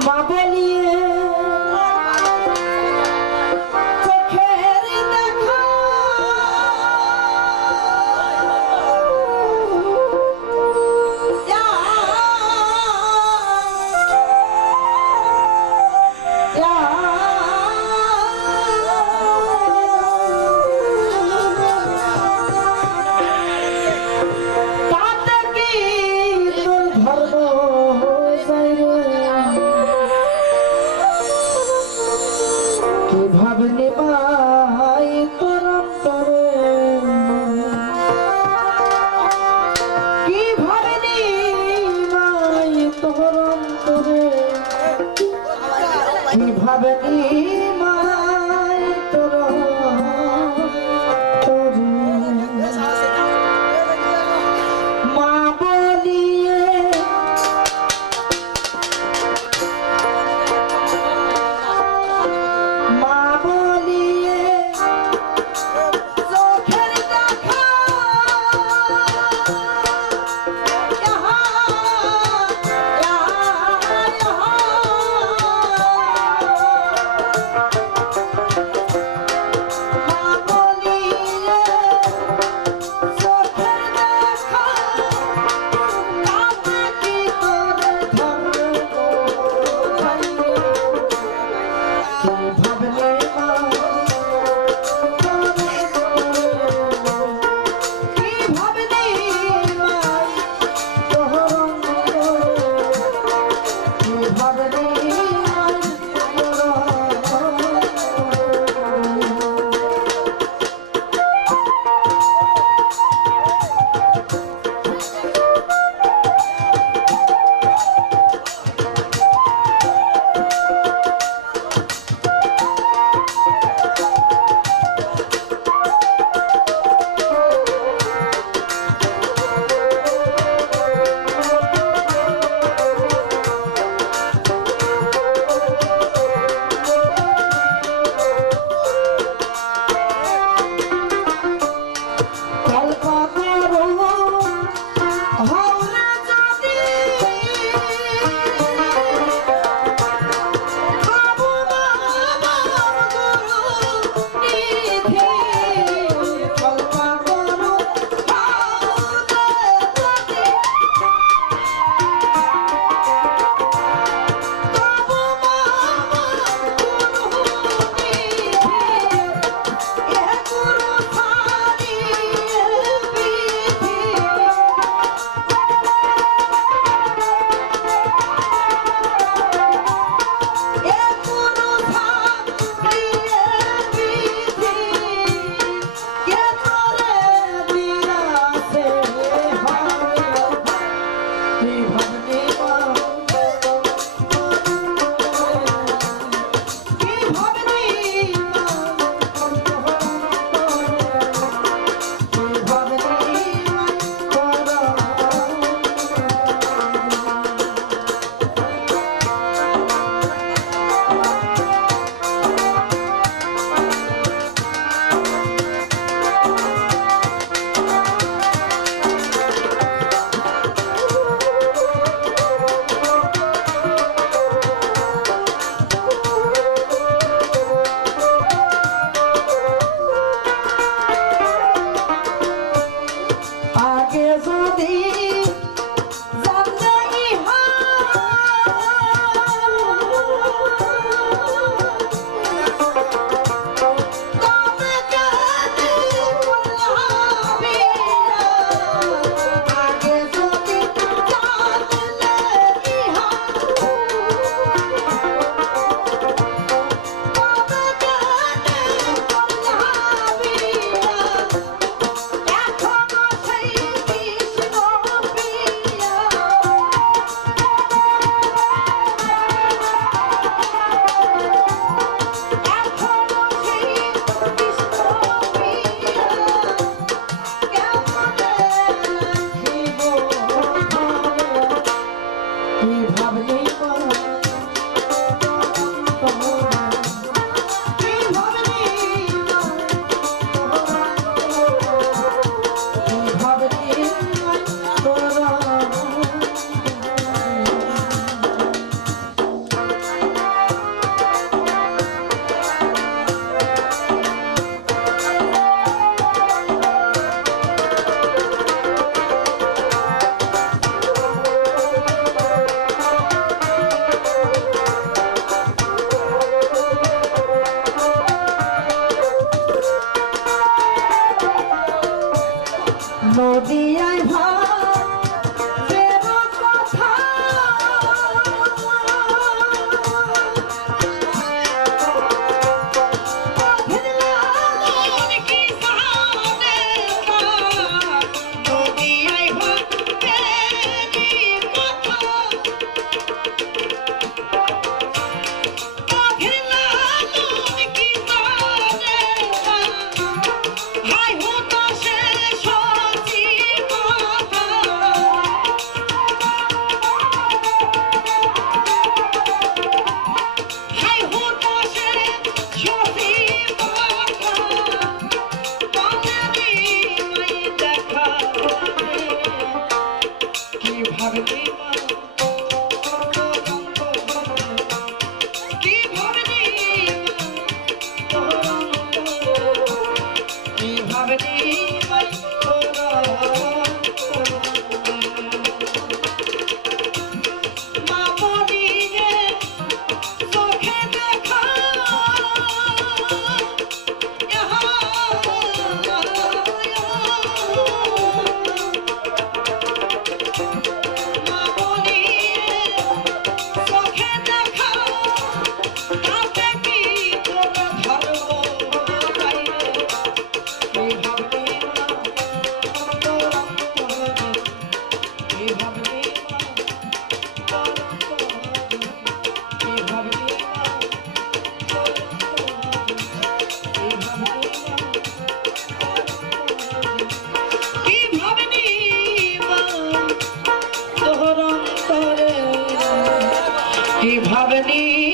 Papelinho! নদিয়ায় ভাই Charlie.